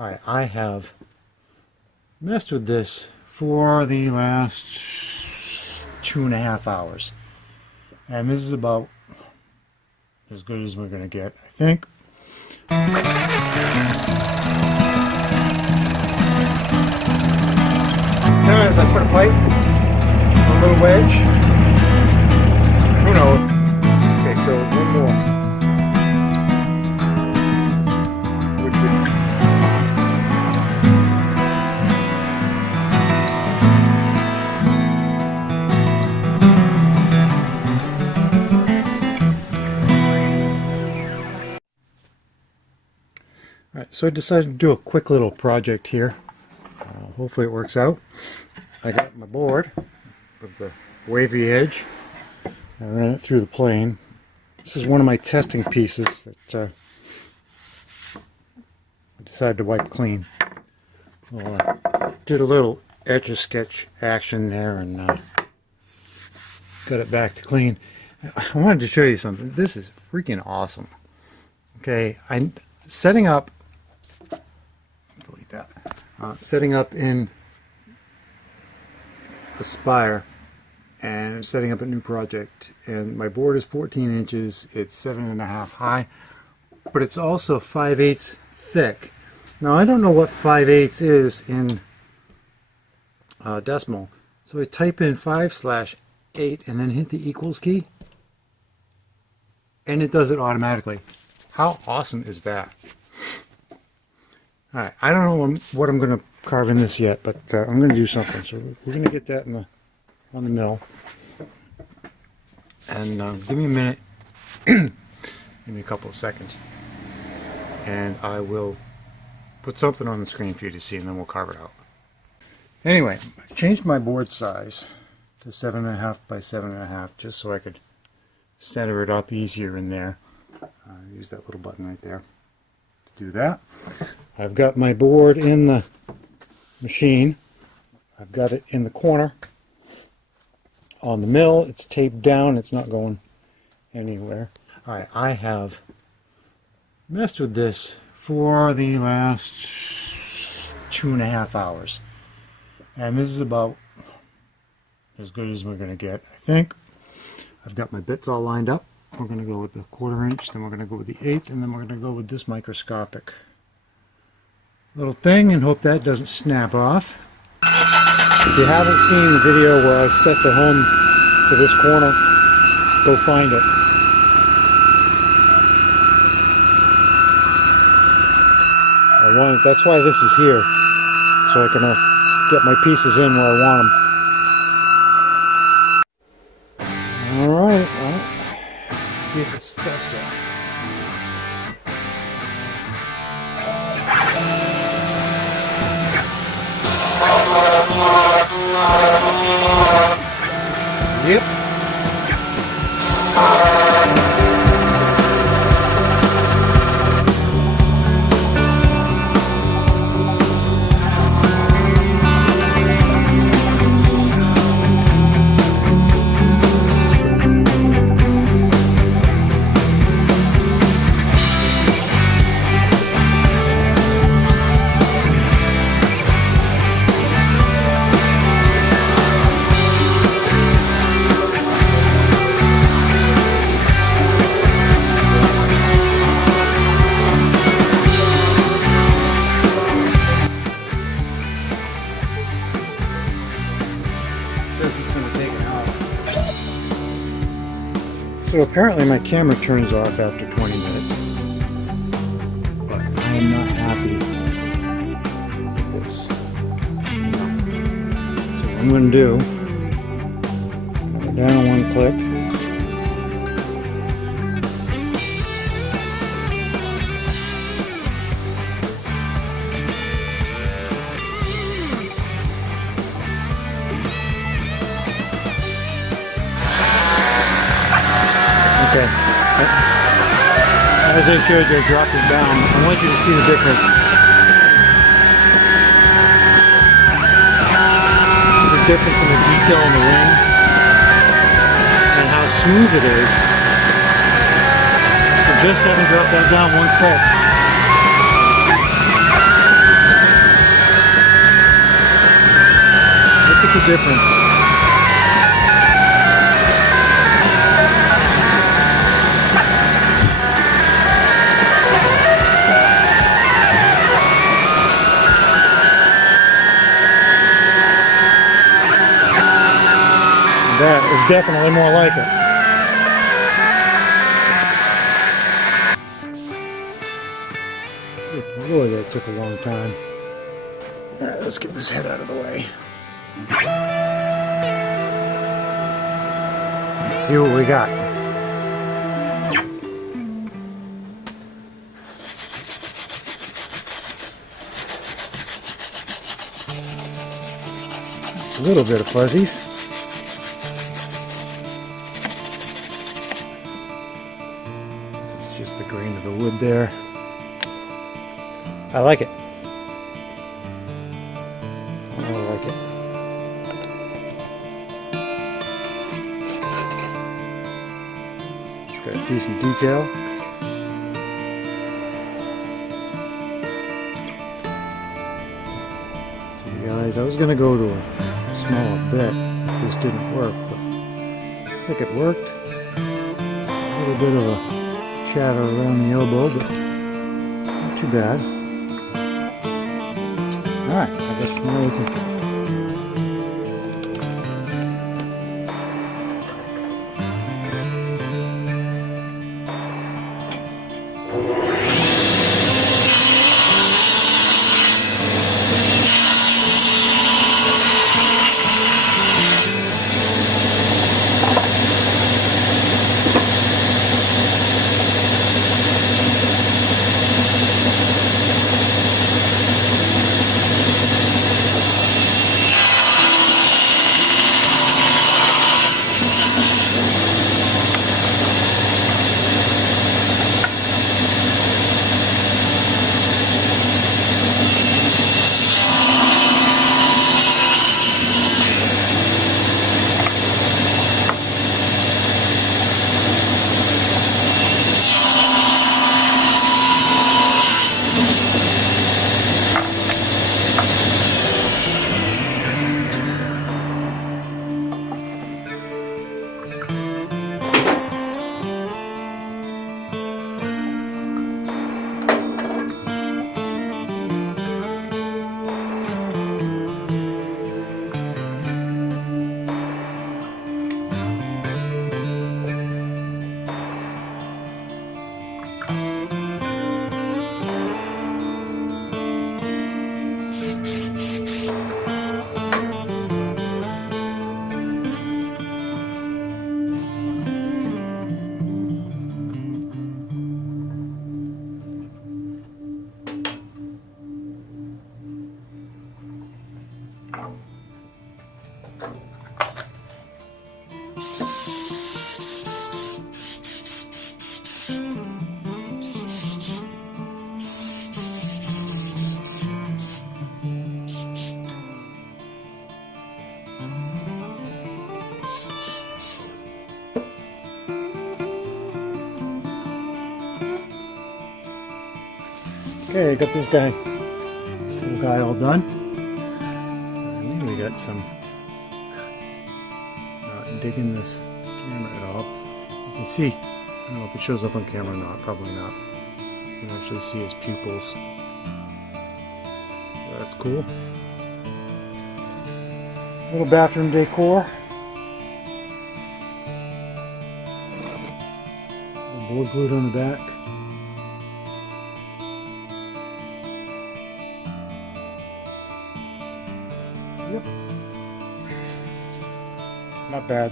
Alright, I have messed with this for the last 2.5 hours. And this is about as good as we're going to get, I think. Now as I put a pipe, a little wedge, who knows? Okay, so one more. Alright, so I decided to do a quick little project here. Hopefully it works out. I got my board with the wavy edge. I ran it through the plane. This is one of my testing pieces that I decided to wipe clean. Well, I did a little Etch-a-Sketch action there and got it back to clean. I wanted to show you something. This is freaking awesome. Okay, I'm setting up. Delete that. Setting up in Aspire and setting up a new project, and my board is 14 inches. It's 7.5 high, but it's also 5/8 thick. Now I don't know what 5/8 is in decimal, so I type in 5/8 and then hit the equals key, and it does it automatically. How awesome is that? Alright, I don't know what I'm going to carve in this yet, but I'm going to do something. So we're going to get that on the mill. And give me a minute, give me a couple of seconds, and I will put something on the screen for you to see, and then we'll carve it out. Anyway, I changed my board size to 7.5 by 7.5 just so I could center it up easier in there. Use that little button right there to do that. I've got my board in the machine. I've got it in the corner on the mill. It's taped down. It's not going anywhere. Alright, I have messed with this for the last 2.5 hours. And this is about as good as we're going to get, I think. I've got my bits all lined up. We're going to go with the 1/4 inch, then we're going to go with the 1/8, and then we're going to go with this microscopic little thing and hope that doesn't snap off. If you haven't seen the video where I set the home to this corner, go find it. That's why this is here, so I can get my pieces in where I want them. Alright, well, see if it stuffs up. Yep. So apparently my camera turns off after 20 minutes, but I am not happy with this. So what I'm going to do, go down one click, okay. As I showed you, I dropped it down. I want you to see the difference. The difference in the detail in the ring and how smooth it is. So just having dropped that down one click. difference. That is definitely more like it. Good Lord, that took a long time. All right, let's get this head out of the way. See what we got. A little bit of fuzzies. It's just the grain of the wood there. I like it. I like it. It's got decent detail. See guys, I was gonna go to a smaller bit if this didn't work, but looks like it worked. A little bit of a chatter around the elbow, but not too bad. Alright, I guess now we can finish. Okay, I got this little guy all done. I think we got some, not digging this camera at all. You can see, I don't know if it shows up on camera or not, probably not. You can actually see his pupils. That's cool. Little bathroom decor. Little board glued on the back. Yep. Not bad.